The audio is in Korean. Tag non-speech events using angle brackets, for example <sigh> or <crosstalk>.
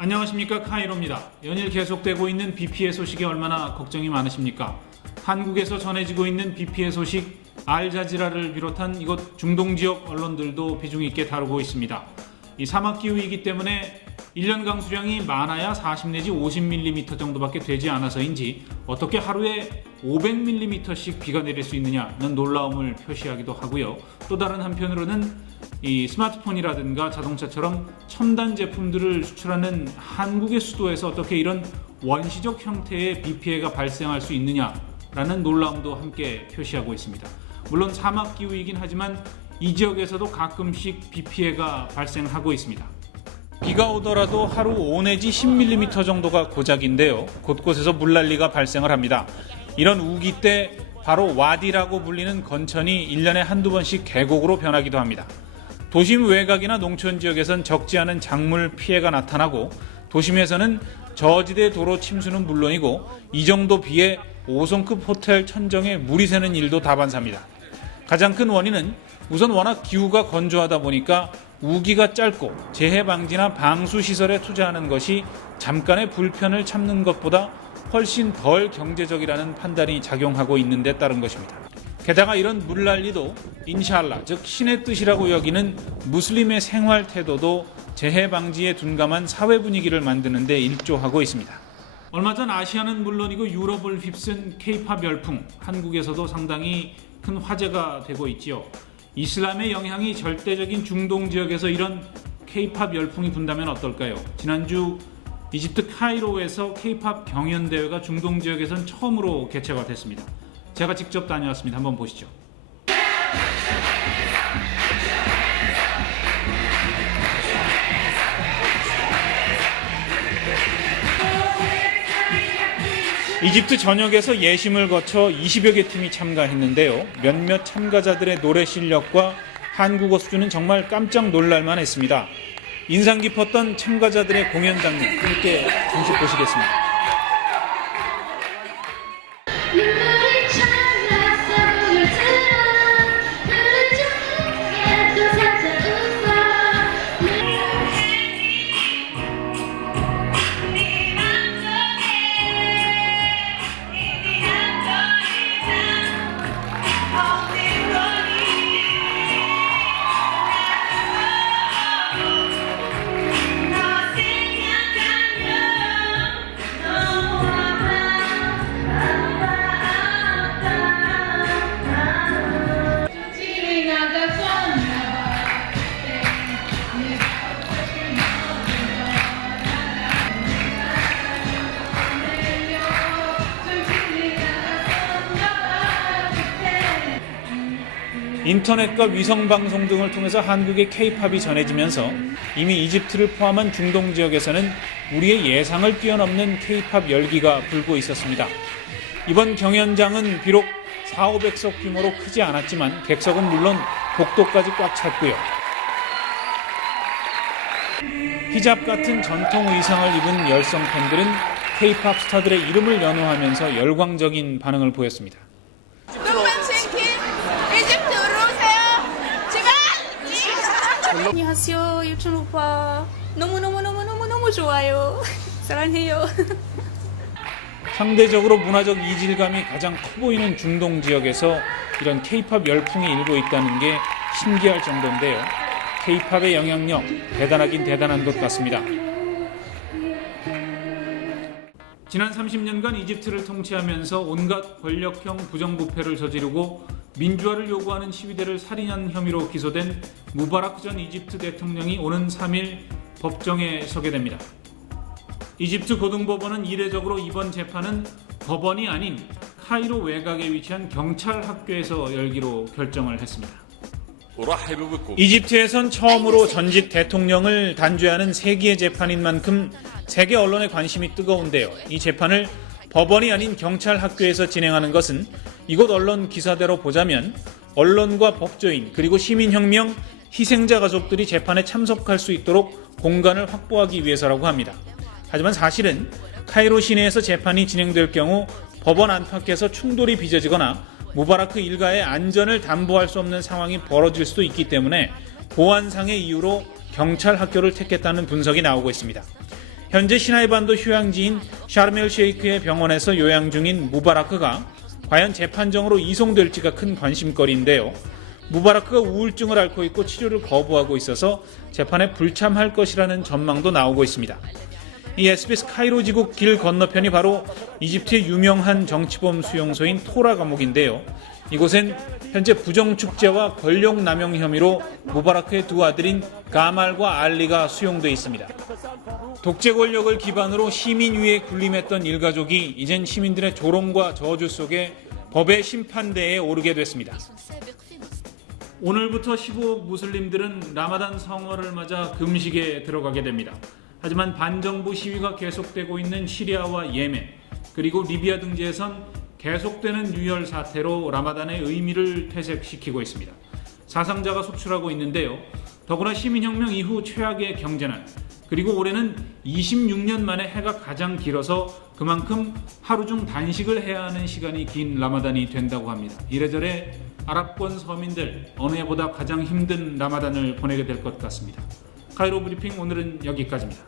안녕하십니까 카이로입니다. 연일 계속되고 있는 비 피해 소식에 얼마나 걱정이 많으십니까? 한국에서 전해지고 있는 비 피해 소식 알자지라를 비롯한 이곳 중동 지역 언론들도 비중 있게 다루고 있습니다. 이 사막 기후이기 때문에 1년 강수량이 많아야 40 내지 50mm 정도밖에 되지 않아서인지 어떻게 하루에 500mm씩 비가 내릴 수 있느냐는 놀라움을 표시하기도 하고요. 또 다른 한편으로는 이 스마트폰이라든가 자동차처럼 첨단 제품들을 수출하는 한국의 수도에서 어떻게 이런 원시적 형태의 비 피해가 발생할 수 있느냐라는 놀라움도 함께 표시하고 있습니다. 물론 사막 기후이긴 하지만 이 지역에서도 가끔씩 비 피해가 발생하고 있습니다. 비가 오더라도 하루 5 내지 10mm 정도가 고작인데요. 곳곳에서 물난리가 발생을 합니다. 이런 우기 때 바로 와디라고 불리는 건천이 1년에 한두 번씩 계곡으로 변하기도 합니다. 도심 외곽이나 농촌 지역에선 적지 않은 작물 피해가 나타나고 도심에서는 저지대 도로 침수는 물론이고 이 정도 비에 5성급 호텔 천정에 물이 새는 일도 다반사입니다. 가장 큰 원인은 우선 워낙 기후가 건조하다 보니까 우기가 짧고 재해 방지나 방수 시설에 투자하는 것이 잠깐의 불편을 참는 것보다 훨씬 덜 경제적이라는 판단이 작용하고 있는 데 따른 것입니다. 게다가 이런 물난리도 인샬라 즉 신의 뜻이라고 여기는 무슬림의 생활 태도도 재해 방지에 둔감한 사회 분위기를 만드는 데 일조하고 있습니다. 얼마 전 아시아는 물론이고 유럽을 휩쓴 케이팝 열풍 한국에서도 상당히 큰 화제가 되고 있지요. 이슬람의 영향이 절대적인 중동 지역에서 이런 케이팝 열풍이 분다면 어떨까요? 지난주 이집트 카이로에서 케이팝 경연 대회가 중동 지역에선 처음으로 개최가 됐습니다. 제가 직접 다녀왔습니다. 한번 보시죠. 이집트 전역에서 예심을 거쳐 20여 개 팀이 참가했는데요. 몇몇 참가자들의 노래 실력과 한국어 수준은 정말 깜짝 놀랄만 했습니다. 인상 깊었던 참가자들의 공연 장면 함께 잠시 보시겠습니다. 인터넷과 위성방송 등을 통해서 한국의 케이팝이 전해지면서 이미 이집트를 포함한 중동 지역에서는 우리의 예상을 뛰어넘는 케이팝 열기가 불고 있었습니다. 이번 경연장은 비록 4, 500석 규모로 크지 않았지만 객석은 물론 복도까지 꽉 찼고요. 히잡 같은 전통 의상을 입은 열성 팬들은 케이팝 스타들의 이름을 연호하면서 열광적인 반응을 보였습니다. 동반신킴 이집트로 오세요. 제발. 안녕하세요 유춘 오빠 너무너무너무너무너무 좋아요 <laughs> 사랑해요 상대적으로 문화적 이질감이 가장 커 보이는 중동 지역에서 이런 케이팝 열풍이 일고 있다는 게 신기할 정도인데요. 케이팝의 영향력 대단하긴 대단한 것 같습니다. 지난 30년간 이집트를 통치하면서 온갖 권력형 부정부패를 저지르고 민주화를 요구하는 시위대를 살인한 혐의로 기소된 무바락 전 이집트 대통령이 오는 3일 법정에 서게 됩니다. 이집트 고등법원은 이례적으로 이번 재판은 법원이 아닌 카이로 외곽에 위치한 경찰 학교에서 열기로 결정을 했습니다. 이집트에선 처음으로 전직 대통령을 단죄하는 세기의 재판인 만큼 세계 언론의 관심이 뜨거운데요. 이 재판을 법원이 아닌 경찰 학교에서 진행하는 것은 이곳 언론 기사대로 보자면 언론과 법조인 그리고 시민혁명 희생자 가족들이 재판에 참석할 수 있도록 공간을 확보하기 위해서라고 합니다. 하지만 사실은 카이로 시내에서 재판이 진행될 경우 법원 안팎에서 충돌이 빚어지거나 무바라크 일가의 안전을 담보할 수 없는 상황이 벌어질 수도 있기 때문에 보안상의 이유로 경찰 학교를 택했다는 분석이 나오고 있습니다. 현재 시나이반도 휴양지인 샤르멜 쉐이크의 병원에서 요양 중인 무바라크가 과연 재판정으로 이송될지가 큰 관심거리인데요. 무바라크가 우울증을 앓고 있고 치료를 거부하고 있어서 재판에 불참할 것이라는 전망도 나오고 있습니다. 이 SBS 카이로 지국 길 건너편이 바로 이집트의 유명한 정치범 수용소인 토라 감옥인데요. 이곳엔 현재 부정축제와 권력 남용 혐의로 무바라크의 두 아들인 가말과 알리가 수용돼 있습니다. 독재 권력을 기반으로 시민 위에 군림했던 일가족이 이젠 시민들의 조롱과 저주 속에 법의 심판대에 오르게 됐습니다. 오늘부터 15억 무슬림들은 라마단 성월을 맞아 금식에 들어가게 됩니다. 하지만 반정부 시위가 계속되고 있는 시리아와 예멘 그리고 리비아 등지에선 계속되는 유혈 사태로 라마단의 의미를 퇴색시키고 있습니다. 사상자가 속출하고 있는데요. 더구나 시민혁명 이후 최악의 경제난 그리고 올해는 26년 만에 해가 가장 길어서 그만큼 하루 중 단식을 해야 하는 시간이 긴 라마단이 된다고 합니다. 이래저래 아랍권 서민들 어느 해보다 가장 힘든 라마단을 보내게 될 것 같습니다. 카이로 브리핑 오늘은 여기까지입니다.